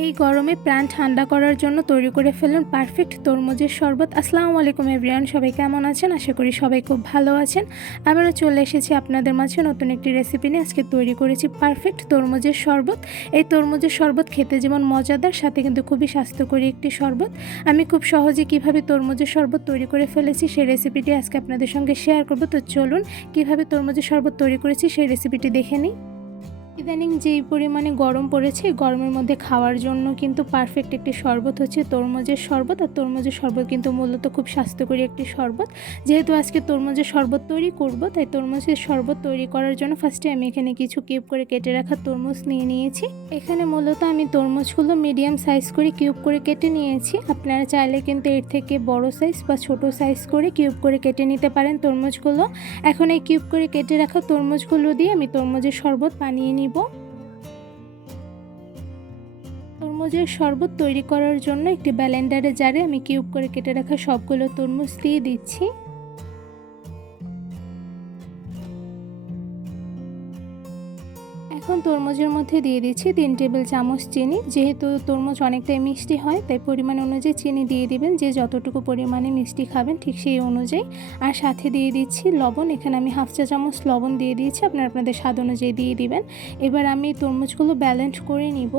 এই গরমে প্রাণ ঠান্ডা করার জন্য তৈরি করে ফেলুন পারফেক্ট তরমুজের শরবত। আসসালামু আলাইকুম এভরিওয়ান, সবাই কেমন আছেন? আশা করি সবাই খুব ভালো আছেন। আবারও চলে এসেছি আপনাদের মাঝে নতুন একটি রেসিপি নিয়ে। আজকে তৈরি করেছি পারফেক্ট তরমুজের শরবত। এই তরমুজের শরবত খেতে যেমন মজাদার, সাথে কিন্তু খুবই স্বাস্থ্যকরী একটি শরবত। আমি খুব সহজে কিভাবে তরমুজের শরবত তৈরি করে ফেলেছি সেই রেসিপিটি আজকে আপনাদের সঙ্গে শেয়ার করব। তো চলুন কিভাবে তরমুজের শরবত তৈরি করেছি সেই রেসিপিটি দেখে নিই। ইদানিং যেই পরিমাণে গরম পড়েছে, গরমের মধ্যে খাওয়ার জন্য কিন্তু পারফেক্ট একটি শরবত হচ্ছে তরমুজের শরবত। আর তরমুজের শরবত কিন্তু মূলত খুব স্বাস্থ্যকরী একটি শরবত। যেহেতু আজকে তরমুজের শরবত তৈরি করব, তাই তরমুজের শরবত তৈরি করার জন্য ফার্স্টে আমি এখানে কিছু কিউব করে কেটে রাখা তরমুজ নিয়ে নিয়েছি। এখানে মূলত আমি তরমুজগুলো মিডিয়াম সাইজ করে কিউব করে কেটে নিয়েছি। আপনারা চাইলে কিন্তু এর থেকে বড় সাইজ বা ছোট সাইজ করে কিউব করে কেটে নিতে পারেন তরমুজগুলো। এখন এই কিউব করে কেটে রাখা তরমুজগুলো দিয়ে আমি তরমুজের শরবত বানিয়ে নিব। তরমুজের শরবত তৈরি করার জন্য একটি ব্লেন্ডারে জারে আমি কিউব করে কেটে রাখা সবগুলো তরমুজ দিয়ে দিচ্ছি। এখন তরমুজের মধ্যে দিয়ে দিচ্ছি 3 টেবিল চামচ চিনি। যেহেতু তরমুজ অনেকটাই মিষ্টি হয়, তাই পরিমাণ অনুযায়ী চিনি দিয়ে দিবেন। যে যতটুকু পরিমাণে মিষ্টি খাবেন ঠিক সেই অনুযায়ী। আর সাথে দিয়ে দিচ্ছি লবণ। এখানে আমি হাফ চা চামচ লবণ দিয়ে দিয়েছি, আপনারা আপনাদের স্বাদ অনুযায়ী দিয়ে দিবেন। এবার আমি তরমুজগুলো ব্যালেন্স করে নিব।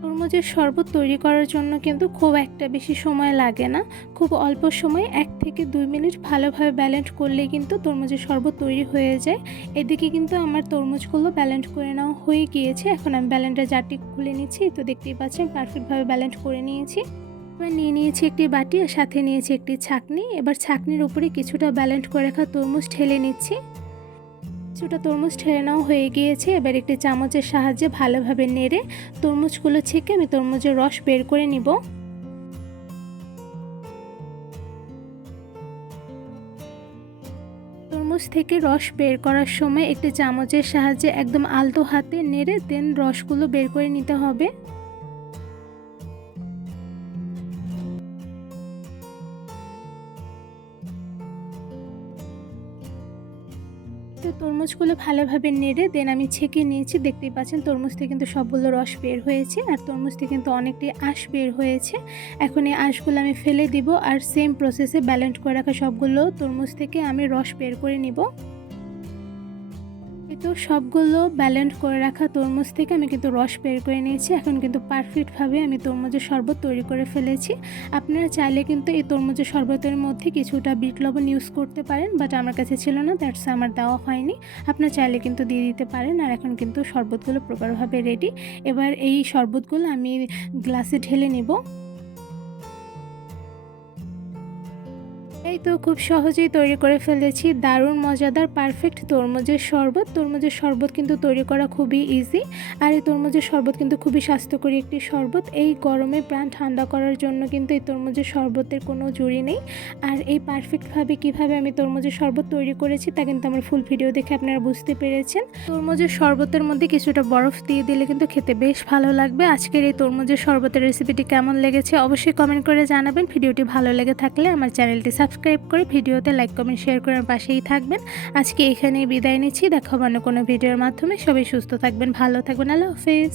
তরমুজের শরবত তৈরি করার জন্য কিন্তু খুব একটা বেশি সময় লাগে না। খুব অল্প সময় 1 থেকে 2 মিনিট ভালোভাবে ব্যালেন্স করলেই কিন্তু তরমুজের শরবত তৈরি হয়ে যায়। এদিকে কিন্তু আমার তরমুজগুলো ব্যালেন্স করে নেওয়া হয়ে গিয়েছে। এখন আমি ব্যালেন্ডার জারটি খুলে নিচ্ছি। তো দেখতেই পাচ্ছেন পারফেক্টভাবে ব্যালেন্স করে নিয়েছি। এবার নিয়ে নিয়েছি একটি বাটি, আর সাথে নিয়েছি একটি ছাঁকনি। এবার ছাঁকনির উপরে কিছুটা ব্যালেন্স করে রাখা তরমুজ ঢেলে নিচ্ছি। কিছুটা তরমুজ ঠেলে নেওয়া হয়ে গিয়েছে। এবার একটি চামচের সাহায্যে ভালোভাবে নেড়ে তরমুজগুলো ছেঁকে আমি তরমুজের রস বের করে নিব। তরমুজ থেকে রস বের করার সময় একটি চামচের সাহায্যে একদম আলতো হাতে নেড়ে দেন রসগুলো বের করে নিতে হবে। তো তরমুজগুলো ভালোভাবে নেড়ে দেন আমি ছেঁকে নিয়েছি। দেখতেই পাচ্ছেন তরমুজ থেকে কিন্তু সবগুলো রস বের হয়েছে, আর তরমুজ থেকে কিন্তু অনেকটাই আঁশ বের হয়েছে। এখন এই আঁশগুলো আমি ফেলে দিব, আর সেম প্রসেসে ব্যালেন্স করে রাখা সবগুলো তরমুজ থেকে আমি রস বের করে নিব। তো সবগুলো ব্যালেন্স করে রাখা তরমুজ থেকে আমি কিন্তু রস বের করে নিয়েছি। এখন কিন্তু পারফেক্টভাবে আমি তরমুজের শরবত তৈরি করে ফেলেছি। আপনারা চাইলে কিন্তু এই তরমুজের শরবতের মধ্যে কিছুটা বিট লবণ ইউজ করতে পারেন, বাট আমার কাছে ছিল না, দ্যাটস আমার দেওয়া হয়নি। আপনারা চাইলে কিন্তু দিয়ে দিতে পারেন। আর এখন কিন্তু শরবতগুলো প্রপারভাবে রেডি। এবার এই শরবতগুলো আমি গ্লাসে ঢেলে নেব। এই তো খুব সহজেই তৈরি করে ফেলেছি দারুণ মজাদার পারফেক্ট তরমুজের শরবত। তরমুজের শরবত কিন্তু তৈরি করা খুবই ইজি। আর এই তরমুজের শরবত কিন্তু খুবই স্বাস্থ্যকরী একটি শরবত। এই গরমে প্রাণ ঠান্ডা করার জন্য কিন্তু এই তরমুজের শরবতের কোনো জুড়ি নেই। আর এই পারফেক্টভাবে কিভাবে আমি তরমুজের শরবত তৈরি করেছি তা কিন্তু আমার ফুল ভিডিও দেখে আপনারা বুঝতে পেরেছেন। তরমুজের শরবতের মধ্যে কিছুটা বরফ দিয়ে দিলে কিন্তু খেতে বেশ ভালো লাগবে। আজকের এই তরমুজের শরবতের রেসিপিটি কেমন লেগেছে অবশ্যই কমেন্ট করে জানাবেন। ভিডিওটি ভালো লেগে থাকলে আমার চ্যানেলটি সাবস্ক্রাইব করে ভিডিওতে লাইক কমেন্ট শেয়ার করে আমার পাশেই থাকবেন। আজকে এখানেই বিদায় নিচ্ছি। দেখা হবে অন্য কোনো ভিডিওর মাধ্যমে। সবাই সুস্থ থাকবেন, ভালো থাকবেন। আল্লাহ হাফেজ।